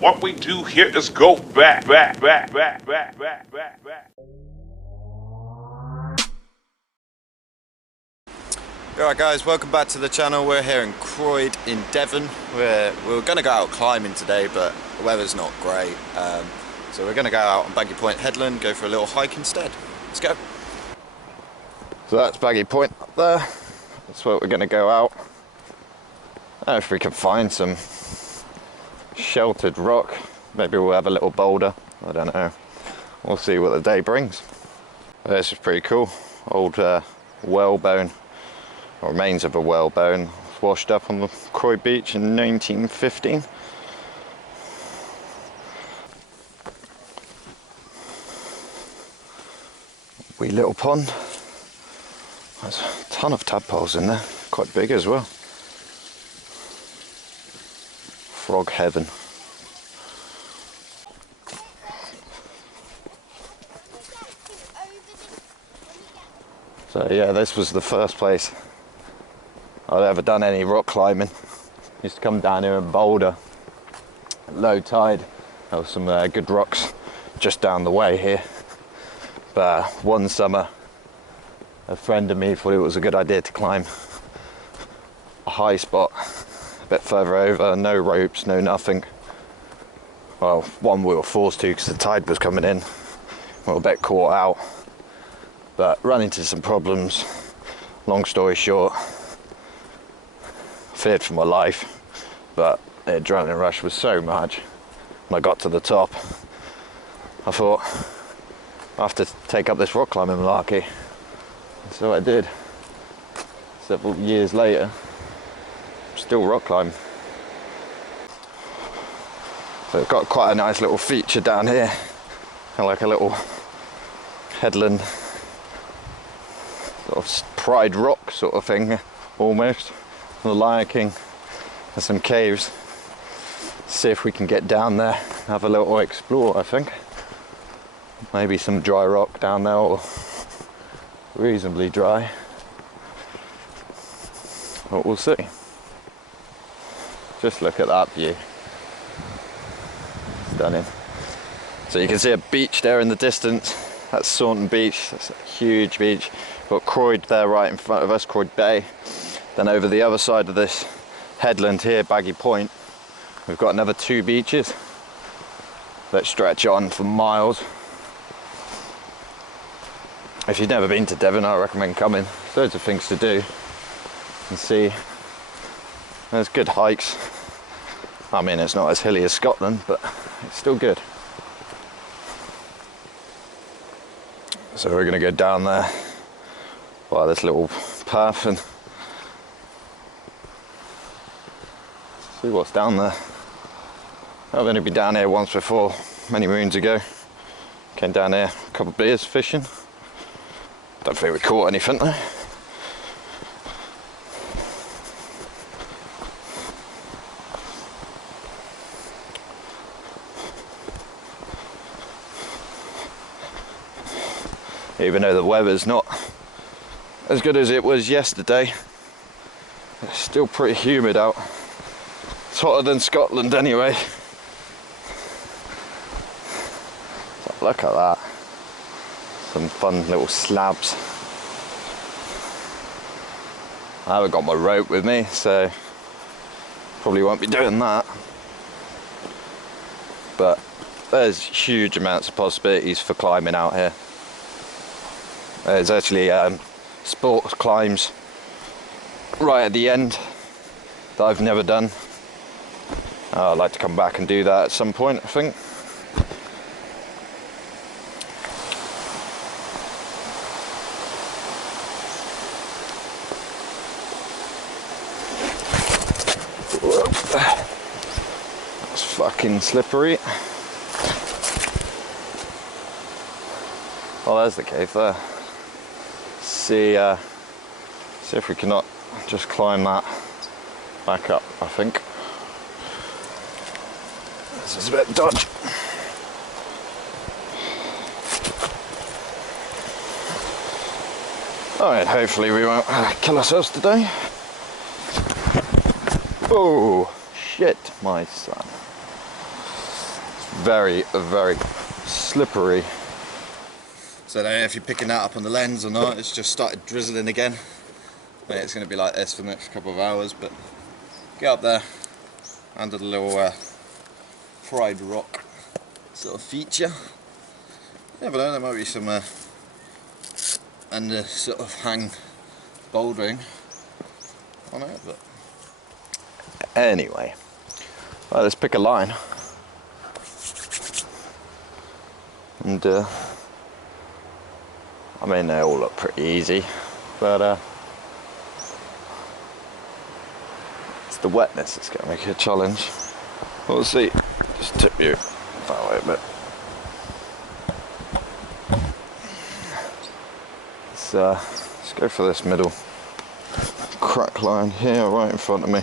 What we do here is go back. Alright guys, welcome back to the channel. We're here in Croyde in Devon. We're going to go out climbing today, but the weather's not great. So we're going to go out on Baggy headland, go for a little hike instead. Let's go. So that's Baggy up there. That's where we're going to go out. I don't know if we can find some sheltered rock. Maybe we'll have a little boulder. I don't know. We'll see what the day brings. This is pretty cool. Old whalebone. Remains of a whalebone washed up on the Croyde beach in 1915. Wee little pond. There's a ton of tadpoles in there, quite big as well. Frog heaven. So yeah, this was the first place I'd ever done any rock climbing. Used to come down here and boulder at low tide. There were some good rocks just down the way here. But one summer, a friend of me thought it was a good idea to climb a high spot a bit further over, no ropes, no nothing. Well, one we were forced to because the tide was coming in. We were a bit caught out, but ran into some problems. Long story short, feared for my life, but the adrenaline rush was so much. When I got to the top, I thought I have to take up this rock climbing malarkey. So I did. Several years later, still rock climbing. So it's got quite a nice little feature down here, kind of like a little headland, sort of Pride Rock sort of thing, almost. The Lion King. There's some caves. See if we can get down there, have a little explore. I think maybe some dry rock down there, or reasonably dry, but we'll see. Just look at that view, stunning. So you can see a beach there in the distance. That's Saunton Beach. That's a huge beach. We've got Croyde there right in front of us, Croyde Bay. Then over the other side of this headland here, Baggy Point, we've got another two beaches that stretch on for miles. If you've never been to Devon, I recommend coming. There's loads of things to do and see. There's good hikes. I mean, it's not as hilly as Scotland, but it's still good. So we're going to go down there by this little path and see what's down there. I've only been down here once before, many moons ago. Came down here, a couple of beers fishing. Don't think we caught anything though. Even though the weather's not as good as it was yesterday, it's still pretty humid out. It's hotter than Scotland anyway. So look at that. Some fun little slabs. I haven't got my rope with me, so probably won't be doing that. But there's huge amounts of possibilities for climbing out here. There's actually sports climbs right at the end that I've never done. I'd like to come back and do that at some point, I think. That's fucking slippery. Oh, there's the cave there. See if we cannot just climb that back up, I think. This is a bit dodgy. Alright, hopefully we won't kill ourselves today. Oh, shit, my son. very slippery. So I don't know if you're picking that up on the lens or not. It's just started drizzling again. But it's going to be like this for the next couple of hours. But get up there under the little Croyde rock sort of feature. Yeah, but there might be some under sort of hang bouldering on it. But anyway, well, let's pick a line. And I mean, they all look pretty easy, but it's the wetness that's going to make it a challenge. We'll see. Just tip you that way a bit. Let's go for this middle crack line here, right in front of me.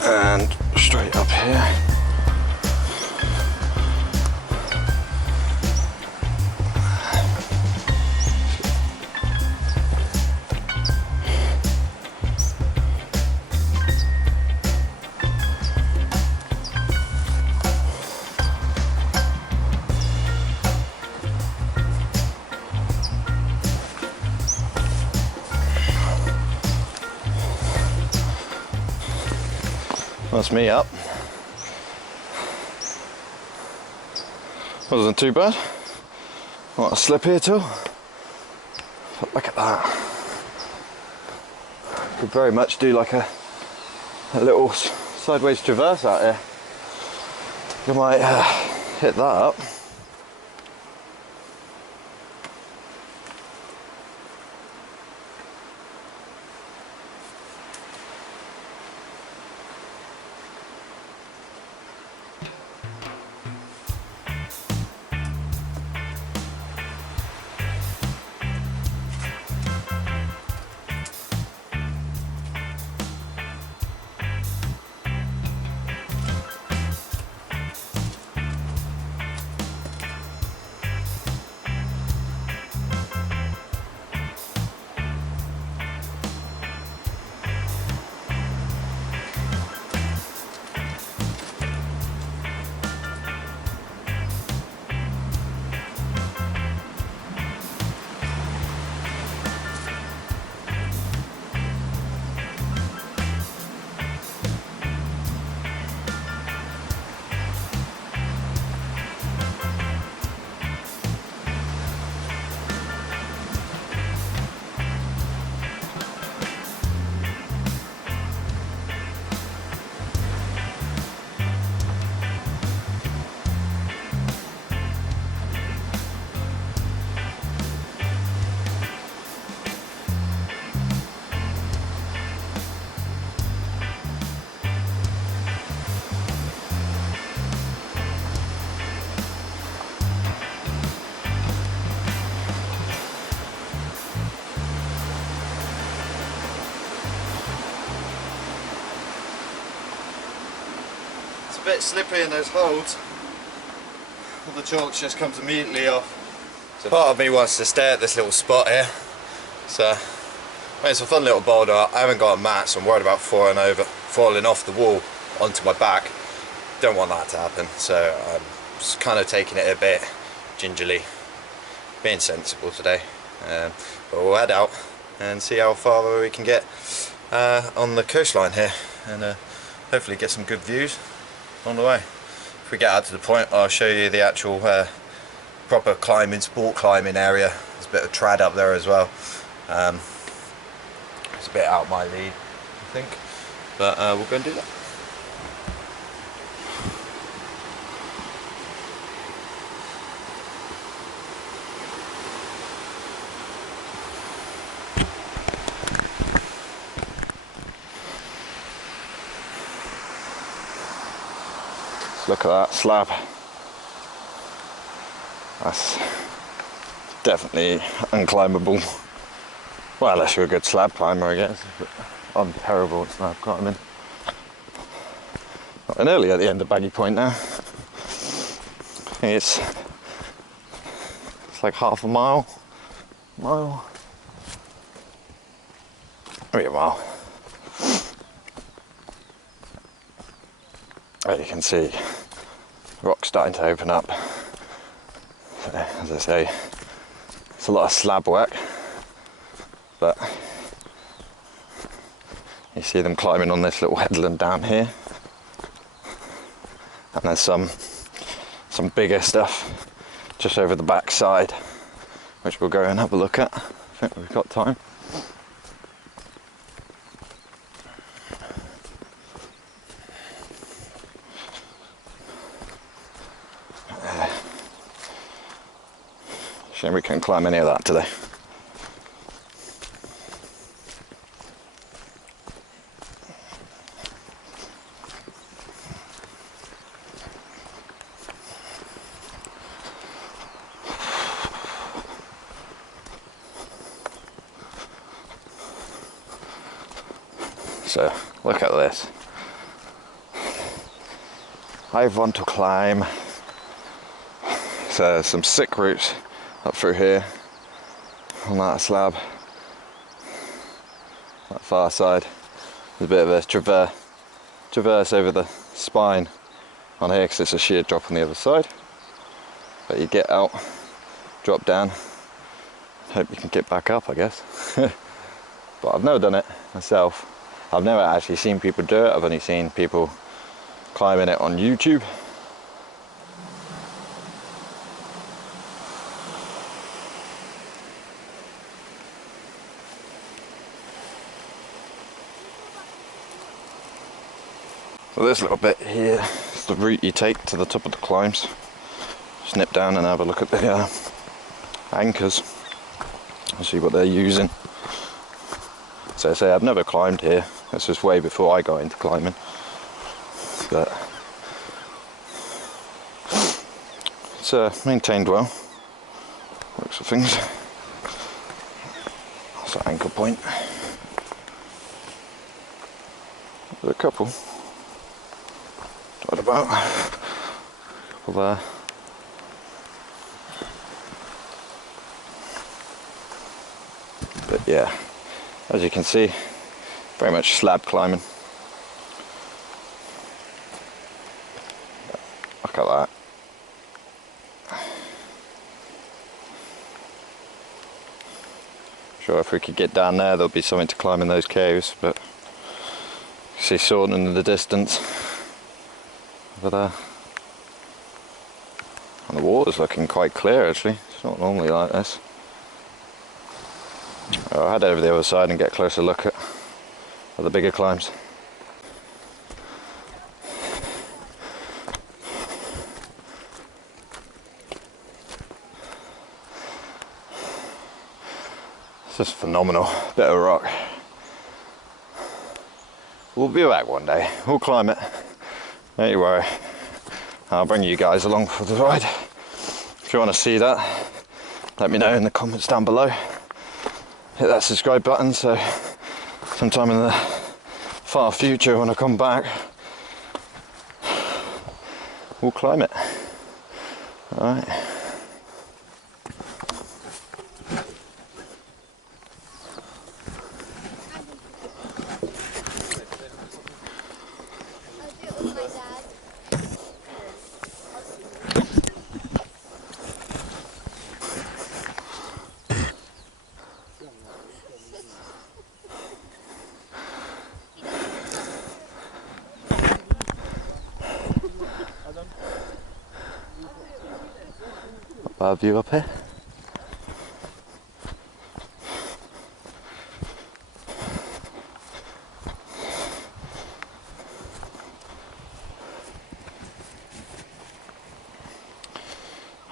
And straight up here. That's me up. Wasn't too bad. Not a slip here too. But look at that. Could very much do like a little sideways traverse out here. You might hit that up. A bit slippery in those holds. All the chalk just comes immediately off. So part of me wants to stay at this little spot here. So it's a fun little boulder. I haven't got a mat, so I'm worried about falling off the wall onto my back. Don't want that to happen. So I'm just kind of taking it a bit gingerly, being sensible today. But we'll head out and see how far we can get on the coastline here, and hopefully get some good views on the way. If we get out to the point, I'll show you the actual proper climbing, sport climbing area. There's a bit of trad up there as well. It's a bit out my league, I think, but we'll go and do that. Look at that slab. That's definitely unclimbable. Well, unless you're a good slab climber, I guess. But I'm terrible at slab climbing. We're nearly at the end of Baggy Point now. I think it's like half a mile. Maybe a mile. As you can see, rock's starting to open up. So, as I say, it's a lot of slab work, but you see them climbing on this little headland down here, and there's some bigger stuff just over the back side, which we'll go and have a look at. I think we've got time. Shame we can't climb any of that today. So look at this. I want to climb. So some sick routes up through here on that slab. That far side. There's a bit of a traverse over the spine on here because it's a sheer drop on the other side. But you get out, drop down, hope you can get back up, I guess. But I've never done it myself. I've never actually seen people do it. I've only seen people climbing it on YouTube. So this little bit here is the route you take to the top of the climbs. Just nip down and have a look at the anchors and see what they're using. So I say I've never climbed here. This was way before I got into climbing. But it's maintained well. Looks of things. That's an anchor point. There's a couple. What about a couple there? But yeah, as you can see, very much slab climbing. Look at that. Sure, if we could get down there, there'll be something to climb in those caves, but you see Saunton in the distance over there. And the water's looking quite clear actually, it's not normally like this. I'll head over the other side and get a closer look at the bigger climbs. It's just phenomenal bit of rock. We'll be back one day, we'll climb it, don't you worry. I'll bring you guys along for the ride. If you want to see that, let me know in the comments down below. Hit that subscribe button so sometime in the far future when I come back, we'll climb it. Alright. Bad view up here.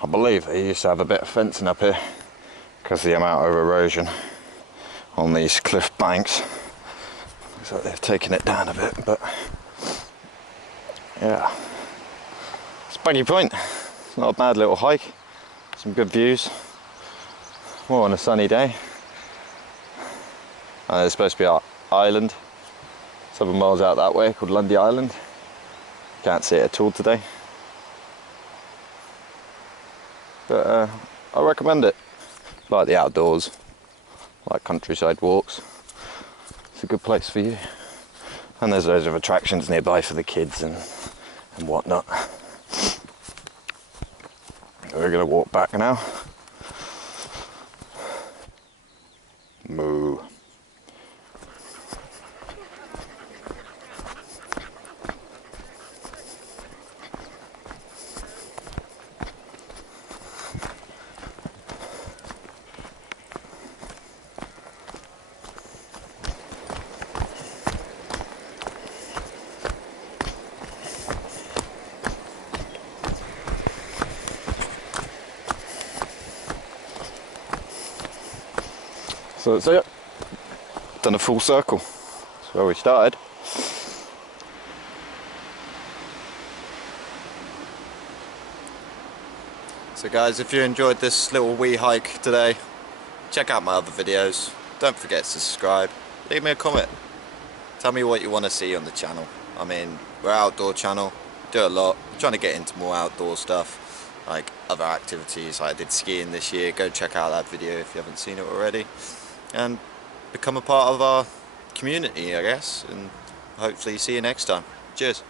I believe they used to have a bit of fencing up here because of the amount of erosion on these cliff banks. Looks like they've taken it down a bit, but yeah. Baggy Point, it's not a bad little hike, some good views, more on a sunny day. There's supposed to be an island 7 miles out that way called Lundy Island. Can't see it at all today, but I recommend it. Like the outdoors, like countryside walks, it's a good place for you. And there's loads of attractions nearby for the kids and whatnot. We're going to walk back now. Moo. So that's it. Done a full circle. That's where we started. So guys, if you enjoyed this little wee hike today, check out my other videos. Don't forget to subscribe. Leave me a comment. Tell me what you want to see on the channel. I mean, we're an outdoor channel, do a lot. I'm trying to get into more outdoor stuff, like other activities. Like I did skiing this year. Go check out that video if you haven't seen it already. And become a part of our community, I guess, and hopefully see you next time. Cheers.